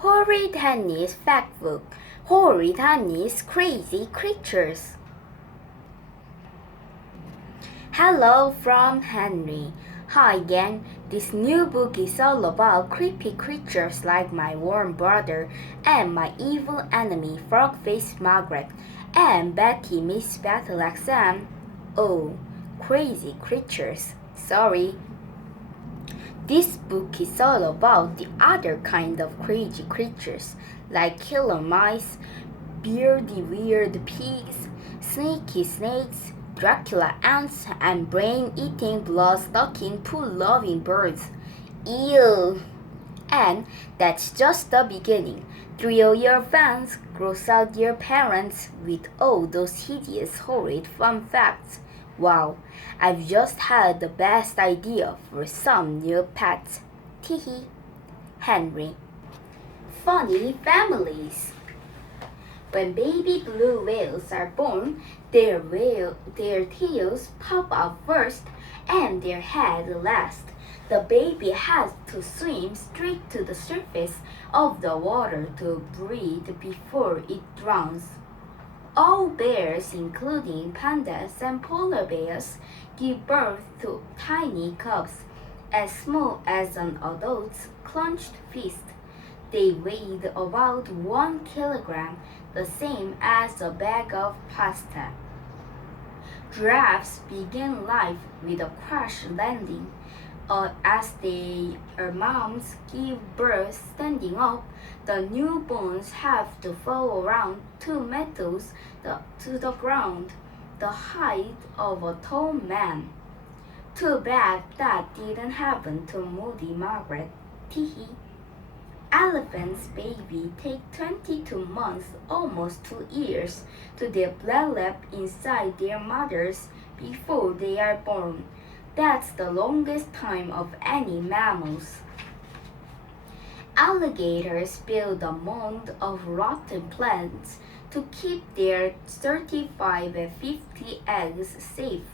Horrid Henry's factbook. Horrid Henry's crazy creatures. Hello from Henry. Hi again. This new book is all about creepy creatures like my warm brother and my evil enemy Frog-Faced Margaret and Betty Miss Battle Exam. Oh, crazy creatures. Sorry. This book is all about the other kind of crazy creatures, like killer mice, beardy weird pigs, snaky snakes, Dracula ants, and brain-eating, blood-sucking, poo-loving birds. Ew! And that's just the beginning. Thrill your fans, gross out your parents with all those hideous, horrid fun facts. Wow, I've just had the best idea for some new pets. Teehee. Henry. Funny families. When baby blue whales are born, their tails pop out first and their head last. The baby has to swim straight to the surface of the water to breathe before it drowns. All bears, including pandas and polar bears, give birth to tiny cubs as small as an adult's clenched fist. They weigh about 1 kilogram, the same as a bag of pasta. Giraffes begin life with a crash landing. As their moms give birth standing up, the newborns have to fall around 2 meters to the ground, the height of a tall man. Too bad that didn't happen to Moody Margaret. Teehee. Elephants' babies take 22 months, almost 2 years, to develop inside their mothers before they are born. That's the longest time of any mammals. Alligators build a mound of rotten plants to keep their 35 and 50 eggs safe.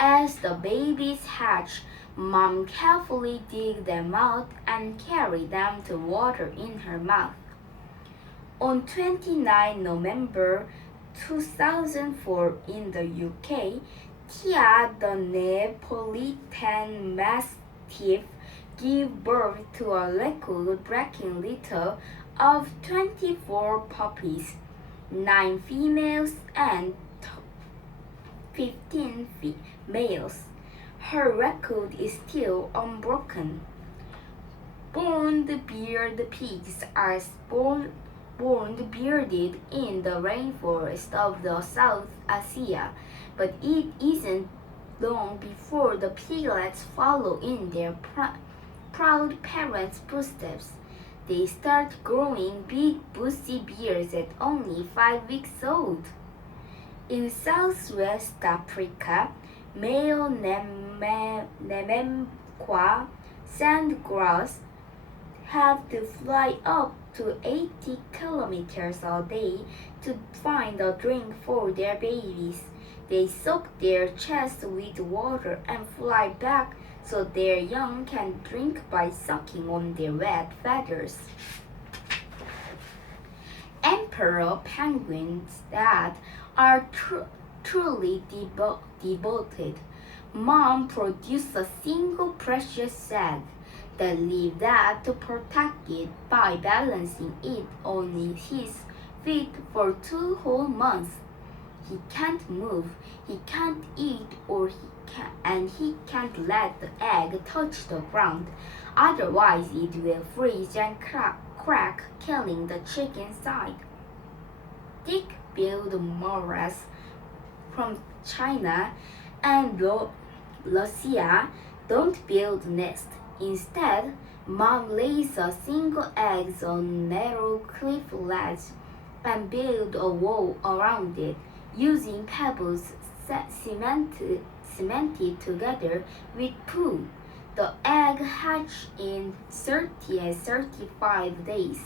As the babies hatch, Mom carefully digs them out and carries them to water in her mouth. On 29 November 2004 in the UK, Tia, the Neapolitan Mastiff, gave birth to a record-breaking litter of 24 puppies, 9 females and 15 males. Her record is still unbroken. Horned-bearded pigs are bearded in the rainforest of the South Asia, but it isn't long before the piglets follow in their proud parents' footsteps. They start growing big bushy beards at only 5 weeks old. In Southwest Africa, male Nememqua sandgrouse have to fly up to 80 kilometers a day to find a drink for their babies. They soak their chests with water and fly back so their young can drink by sucking on their wet feathers. Emperor penguins that are truly devoted. Mom produced a single precious egg, then leave that to protect it by balancing it on his feet for 2 whole months. He can't move, he can't eat, he can't let the egg touch the ground. Otherwise, it will freeze and crack, killing the chick inside. Thick-billed moras from China and Russia don't build nests. Instead, Mom lays a single egg on narrow cliff ledge and builds a wall around it using pebbles cemented together with poo. The egg hatches in 30 and 35 days,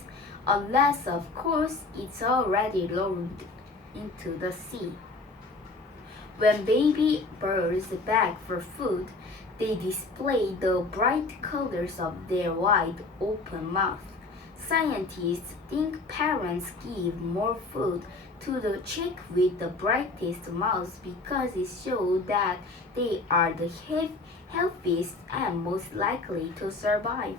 unless of course it's already lowered into the sea. When baby birds beg for food, they display the bright colors of their wide open mouth. Scientists think parents give more food to the chick with the brightest mouths because it shows that they are the healthiest and most likely to survive.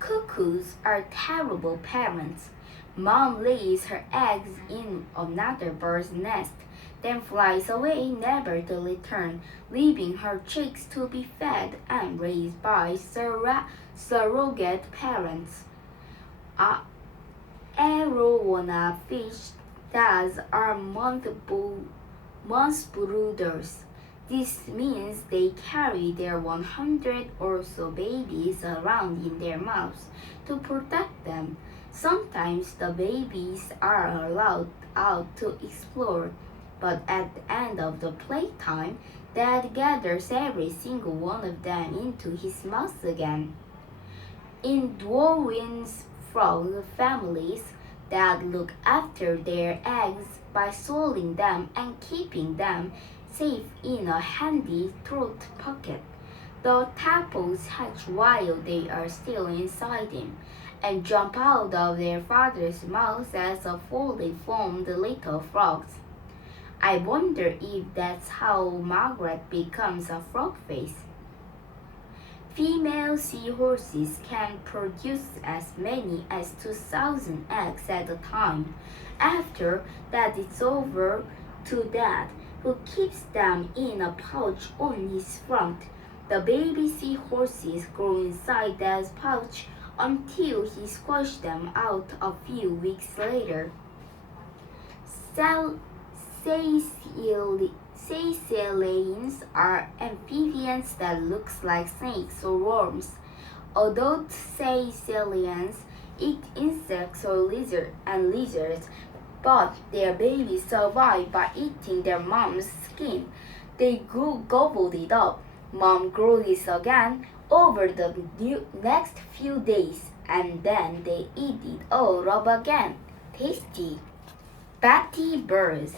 Cuckoos are terrible parents. Mom lays her eggs in another bird's nest, then flies away never to return, leaving her chicks to be fed and raised by surrogate parents. Arowana fish thus are month brooders. This means they carry their 100 or so babies around in their mouths to protect them. Sometimes the babies are allowed out to explore, but at the end of the playtime, Dad gathers every single one of them into his mouth again. In Darwin's frog families, Dad look after their eggs by swallowing them and keeping them safe in a handy throat pocket. The tadpoles hatch while they are still inside him and jump out of their father's mouths as a fully formed little frogs. I wonder if that's how Margaret becomes a frog face. Female seahorses can produce as many as 2,000 eggs at a time. After that, it's over to Dad, who keeps them in a pouch on his front. The baby seahorses grow inside Dad's pouch until he squashes them out a few weeks later. Caecilians are amphibians that look like snakes or worms. Adult caecilians eat insects or lizards, but their babies survive by eating their mom's skin. They gobbled it up. Mom grows it again over the next few days, and then they eat it all up again. Tasty. Fatty birds.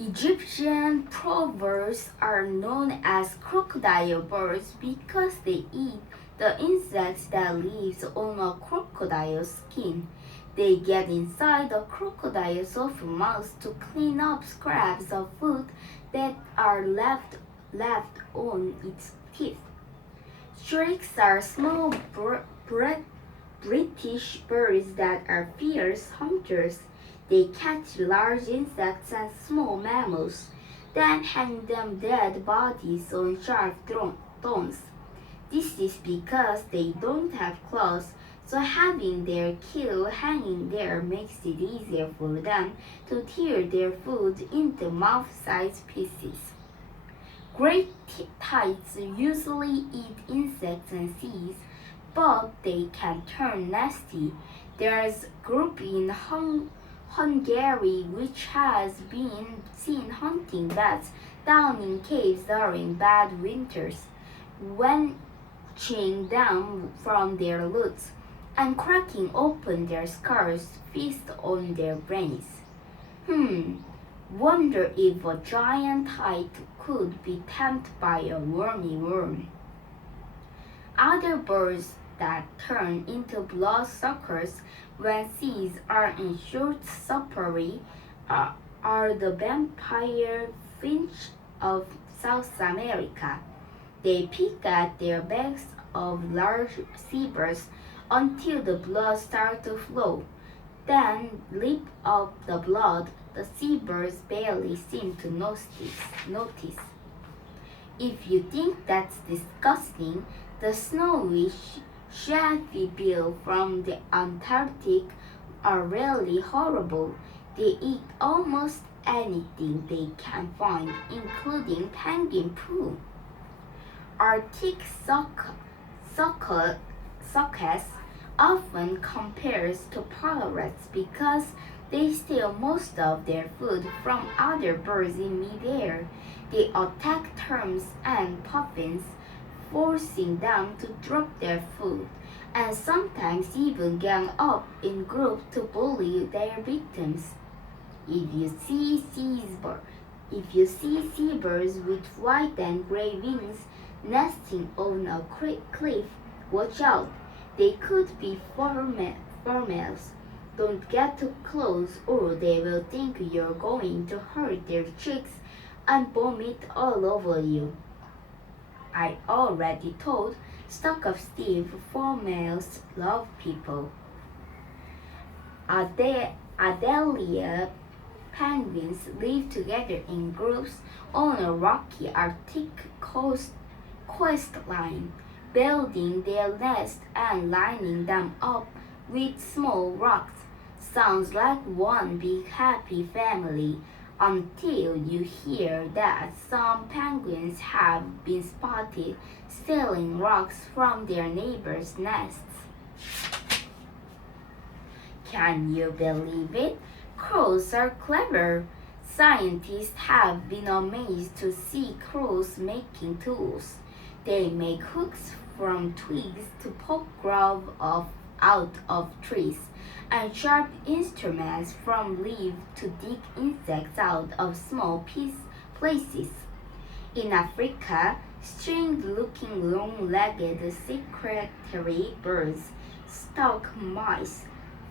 Egyptian plovers are known as crocodile birds because they eat the insects that live on a crocodile's skin. They get inside the crocodile's open mouth to clean up scraps of food that are left on its teeth. Shrikes are small British birds that are fierce hunters. They catch large insects and small mammals, then hang them dead bodies on sharp thorns. This is because they don't have claws, so having their kill hanging there makes it easier for them to tear their food into mouth-sized pieces. Great tides usually eat insects and seeds, but they can turn nasty. There's a group in Hungary which has been seen hunting bats down in caves during bad winters, wrenching them from their roots and cracking open their skulls feast on their brains. Wonder if a giant tide could be tempted by a wormy worm. Other birds that turn into bloodsuckers when seeds are in short supply are the vampire finch of South America. They pick at their backs of large seabirds until the blood starts to flow, then lip up the blood. The seabirds barely seem to notice. If you think that's disgusting, the snowy shabby-bill from the Antarctic are really horrible. They eat almost anything they can find, including penguin poo. Arctic suckers often compares to parrots because they steal most of their food from other birds in midair. They attack terns and puffins, forcing them to drop their food, and sometimes even gang up in groups to bully their victims. If you see seabirds with white and gray wings, nesting on a cliff. Watch out, they could be females. Don't get too close or they will think you're going to hurt their chicks and vomit all over you. I already told Stock of Steve females love people. Adelia penguins live together in groups on a rocky Arctic coastline, building their nests and lining them up with small rocks. Sounds like one big happy family until you hear that some penguins have been spotted stealing rocks from their neighbors' nests. Can you believe it? Crows are clever. Scientists have been amazed to see crows making tools. They make hooks from twigs to poke grub out of trees, and sharp instruments from leaves to dig insects out of small places. In Africa, strange-looking long-legged secretary birds stalk mice,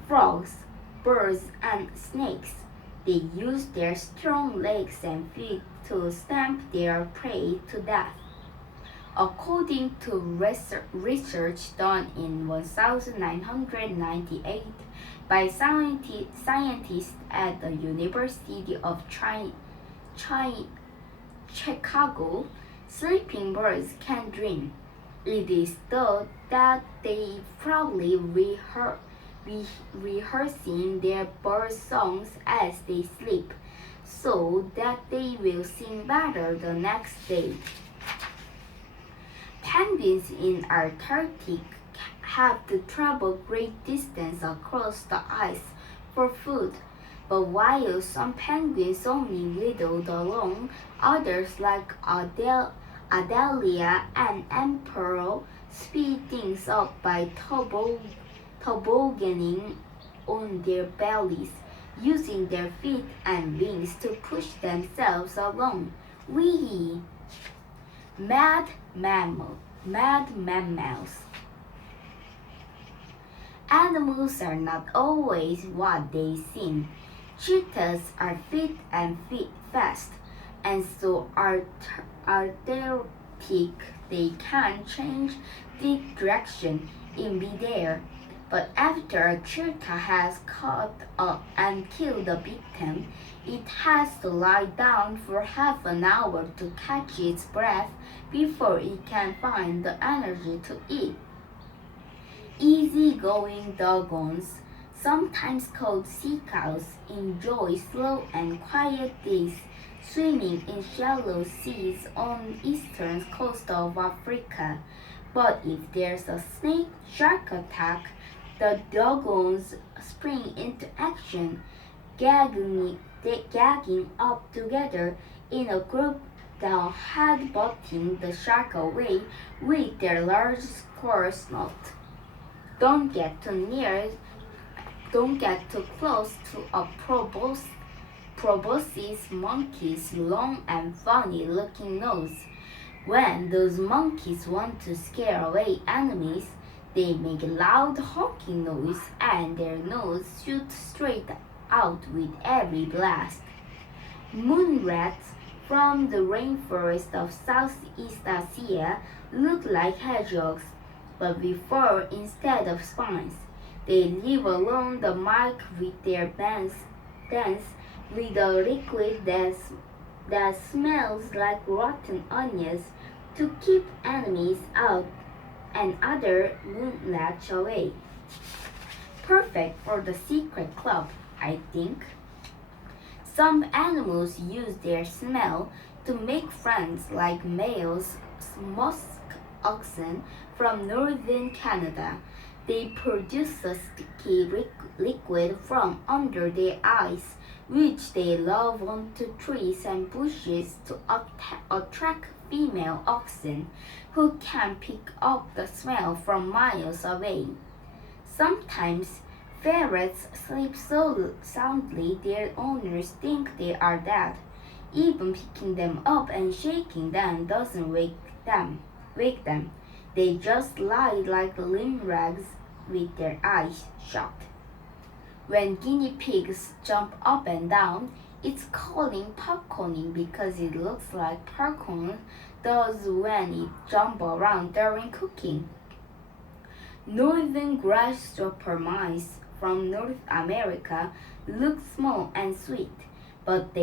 frogs, birds, and snakes. They use their strong legs and feet to stamp their prey to death. According to research done in 1998 by scientists at the University of Chicago, sleeping birds can dream. It is thought that they probably rehearsing their bird songs as they sleep, so that they will sing better the next day. Penguins in Antarctic have to travel great distance across the ice for food, but while some penguins only waddle along, others like Adelia and Emperor speed things up by tobogganing on their bellies, using their feet and wings to push themselves along. Wee! Mad mammals. Animals are not always what they seem. Cheetahs are fit and fast, and so athletic they can change the direction in midair. But after a cheetah has caught up and killed a victim, it has to lie down for half an hour to catch its breath before it can find the energy to eat. Easy-going doggons, sometimes called sea cows, enjoy slow and quiet days swimming in shallow seas on the eastern coast of Africa. But if there's a snake-shark attack, the doggons spring into action, gagging up together in a group, now headbutting the shark away with their large square snout. Don't get too close to a proboscis monkey's long and funny-looking nose. When those monkeys want to scare away enemies, they make a loud honking noise and their nose shoots straight out with every blast. Moon rats from the rainforest of Southeast Asia look like hedgehogs, but with fur instead of spines. They live along the mark with their bands with a liquid that smells like rotten onions to keep enemies out and other moonrats away. Perfect for the secret club, I think. Some animals use their smell to make friends, like males musk oxen from northern Canada. They produce a sticky liquid from under their eyes, which they lob onto trees and bushes to attract female oxen, who can pick up the smell from miles away. Sometimes ferrets sleep so soundly their owners think they are dead. Even picking them up and shaking them doesn't wake them. wake them. They just lie like limp rags with their eyes shut. When guinea pigs jump up and down, it's calling popcorning because it looks like popcorn does when it jumps around during cooking. Northern grasshopper mice from North America look small and sweet, but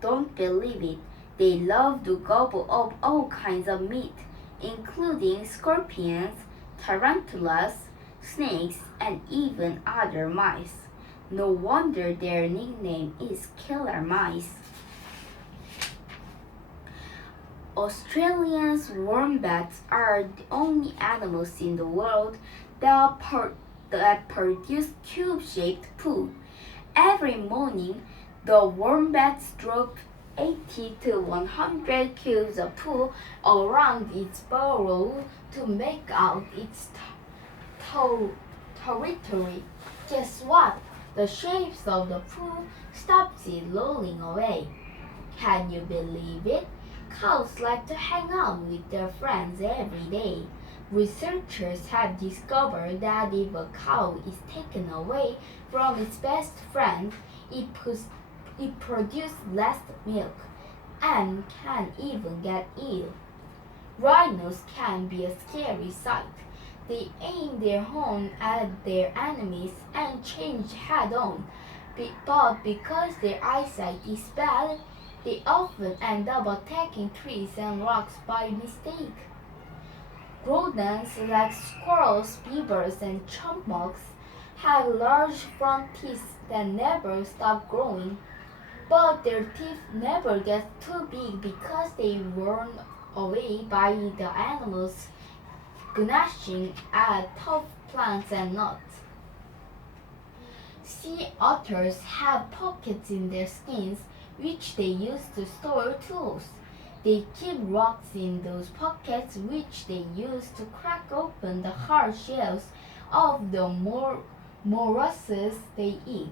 don't believe it. They love to gobble up all kinds of meat, including scorpions, tarantulas, snakes, and even other mice. No wonder their nickname is killer mice. Australia's wombats are the only animals in the world that produce cube-shaped poo. Every morning, the wombats drop 80 to 100 cubes of poo around its burrow to make out its territory. Guess what? The shapes of the poo stops it rolling away. Can you believe it? Cows like to hang out with their friends every day. Researchers have discovered that if a cow is taken away from its best friend, it produces less milk and can even get ill. Rhinos can be a scary sight. They aim their horn at their enemies and charge head-on, but because their eyesight is bad, they often end up attacking trees and rocks by mistake. Rodents like squirrels, beavers, and chipmunks have large front teeth that never stop growing, but their teeth never get too big because they worn away by the animals gnashing at tough plants and nuts. Sea otters have pockets in their skins which they use to store tools. They keep rocks in those pockets which they use to crack open the hard shells of the mollusks they eat.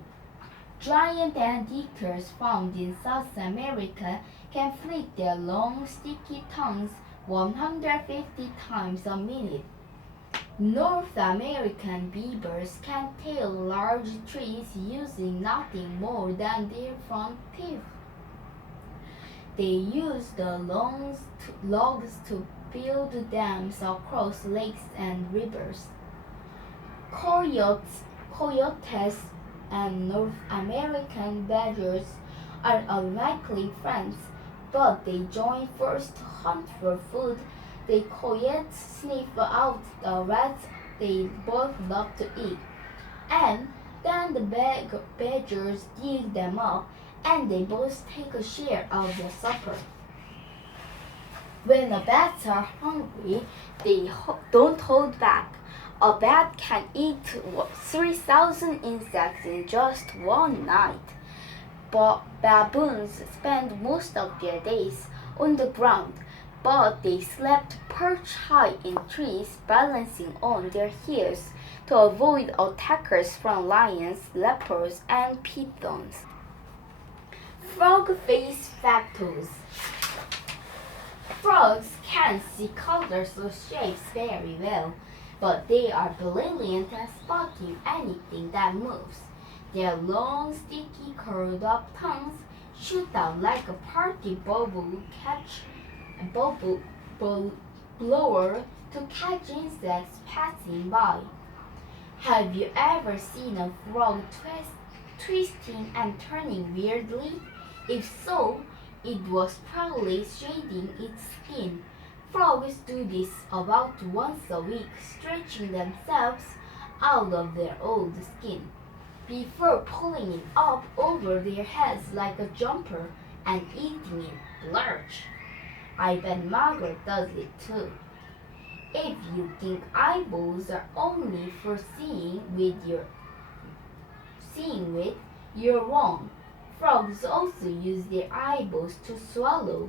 Giant ant eaters found in South America can flick their long, sticky tongues 150 times a minute. North American beavers can tail large trees using nothing more than their front teeth. They use the logs to build dams across lakes and rivers. Coyotes and North American badgers are unlikely friends, but they join first to hunt for food. The coyotes sniff out the rats they both love to eat, and then the badgers dig them up, and they both take a share of the supper. When the bats are hungry, they don't hold back. A bat can eat 3,000 insects in just one night. But baboons spend most of their days on the ground, but they slept perched high in trees, balancing on their heels to avoid attackers from lions, leopards, and pythons. Frog-faced factos. Frogs can see colors or shapes very well, but they are brilliant at spotting anything that moves. Their long, sticky, curled-up tongues shoot out like a party blower to catch insects passing by. Have you ever seen a frog twisting and turning weirdly? If so, it was probably shading its skin. Frogs do this about once a week, stretching themselves out of their old skin before pulling it up over their heads like a jumper and eating it large. I bet Margaret does it too. If you think eyeballs are only for seeing with, you're wrong. Frogs also use their eyeballs to swallow.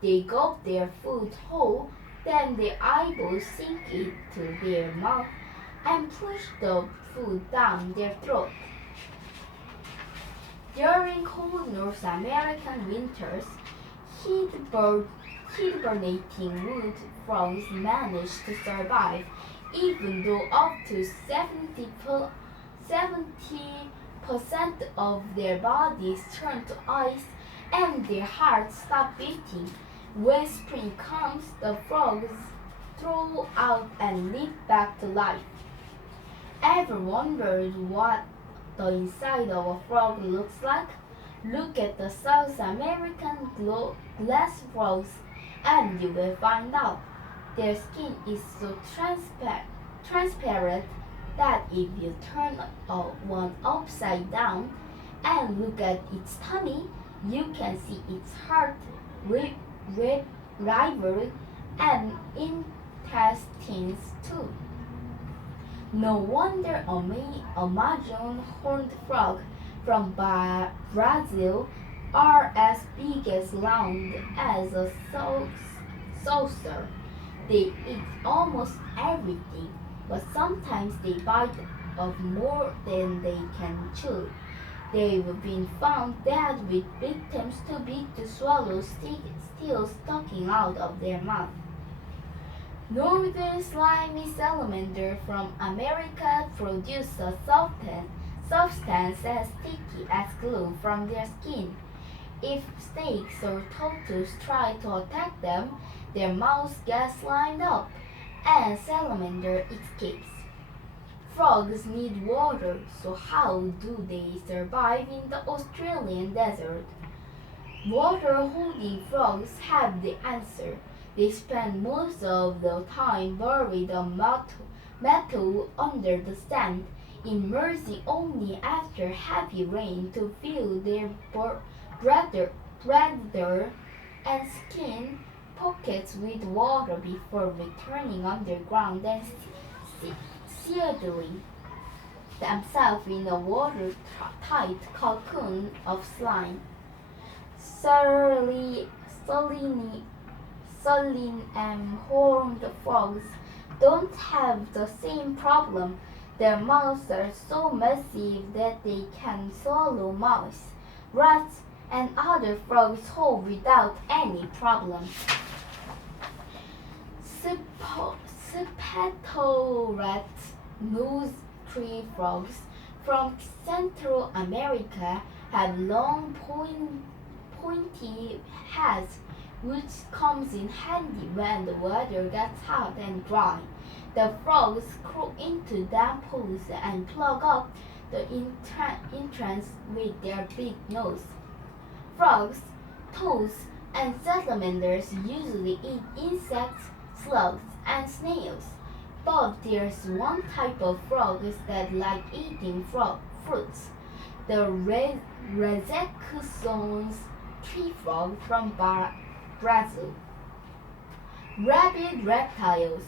They gulp their food whole, then their eyeballs sink into their mouth and push the food down their throat. During cold North American winters, hibernating wood frogs manage to survive, even though up to 70% of their bodies turn to ice and their hearts stop beating. When spring comes, the frogs thaw out and leap back to life. Ever wondered what the inside of a frog looks like? Look at the South American glass frogs and you will find out. Their skin is so transparent that if you turn one upside down and look at its tummy, you can see its heart, liver, and intestines too. No wonder Amazon horned frog from Brazil are as big as round as a saucer. They eat almost everything, but sometimes they bite of more than they can chew. They've been found dead with victims too big to swallow still sticking out of their mouth. Northern slimy salamander from America produce a substance as sticky as glue from their skin. If snakes or turtles try to attack them, their mouths get slimed up, and salamander escapes. Frogs need water, so how do they survive in the Australian desert? Water-holding frogs have the answer. They spend most of the time buried on metal under the sand, emerging only after heavy rain to fill their bladder and skin pockets with water before returning underground and settling themselves in a watertight cocoon of slime. Saline and horned frogs don't have the same problem. Their mouths are so massive that they can swallow mice, rats, and other frogs whole without any problem. Spatulate nose tree frogs from Central America have long pointy heads, which comes in handy when the weather gets hot and dry. The frogs crawl into damp holes and plug up the entrance with their big nose. Frogs, toads, and salamanders usually eat insects, slugs, and snails. But there's one type of frogs that like eating fruits. The Rhizocosons tree frog from Brazil. Rabid reptiles.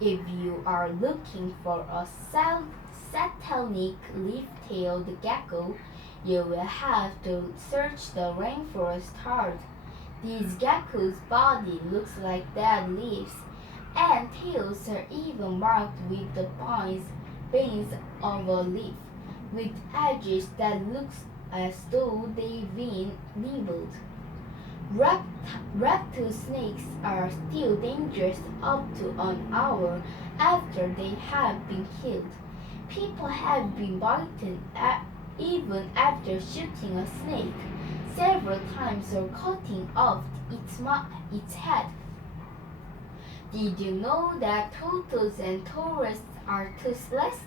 If you are looking for a satanic leaf-tailed gecko, you will have to search the rainforest hard. These geckos' body looks like dead leaves, and tails are even marked with the veins of a leaf, with edges that looks as though they've been nibbled. Reptile snakes are still dangerous up to an hour after they have been killed. People have been bitten even after shooting a snake several times or cutting off its head. Did you know that turtles and tourists are toothless?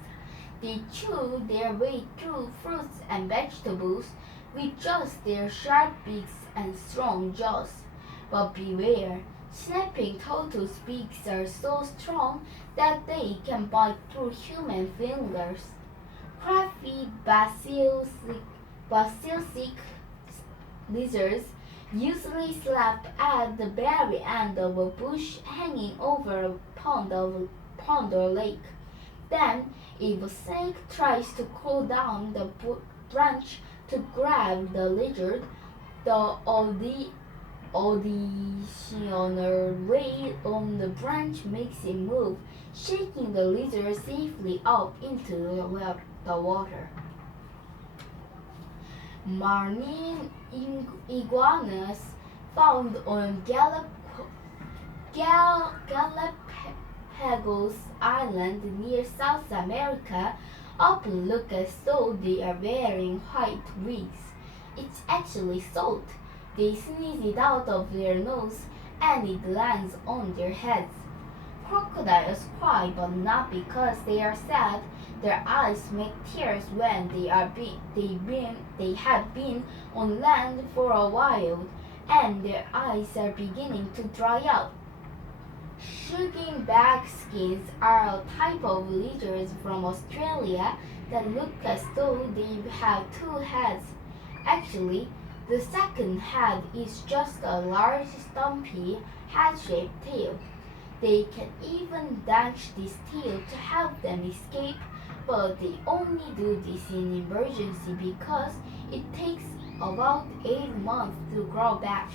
They chew their way through fruits and vegetables with just their sharp beaks and strong jaws. But beware, snapping turtles' beaks are so strong that they can bite through human fingers. Crafty basilisk lizards usually sleep at the very end of a bush hanging over a pond or lake. Then, if a snake tries to crawl down the branch to grab the lizard, the auditioner weight on the branch makes it move, shaking the lizard safely up into the water. Marine iguanas found on Galapagos Island near South America, often look as though they are wearing white wigs. It's actually salt. They sneeze it out of their nose and it lands on their heads. Crocodiles cry, but not because they are sad. Their eyes make tears when they have been on land for a while, and their eyes are beginning to dry out. Shaggyback skins are a type of lizards from Australia that look as though they have two heads. Actually, the second head is just a large, stumpy, hat-shaped tail. They can even dash this tail to help them escape, but they only do this in emergency because it takes about 8 months to grow back.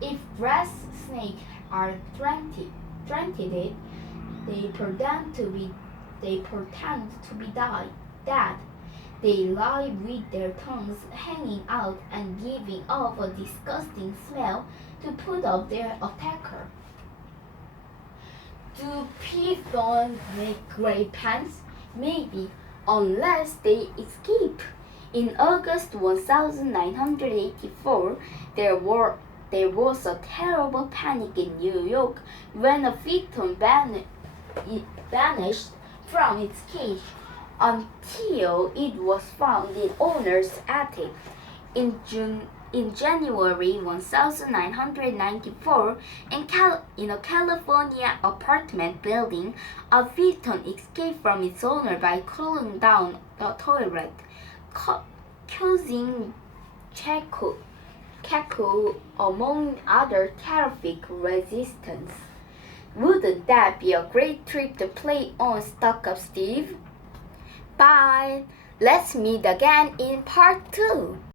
If grass snakes are threatened, they pretend to be dead. They lie with their tongues hanging out and giving off a disgusting smell to put off their attacker. Do pythons make great pants? Maybe, unless they escape. In August 1984, there was a terrible panic in New York when a python vanished from its cage until it was found in owner's attic. In January 1994, in a California apartment building, a python escaped from its owner by crawling down the toilet, causing Gecko, among other terrific resistance. Wouldn't that be a great trick to play on Stuck Up Steve? Bye! Let's meet again in part 2.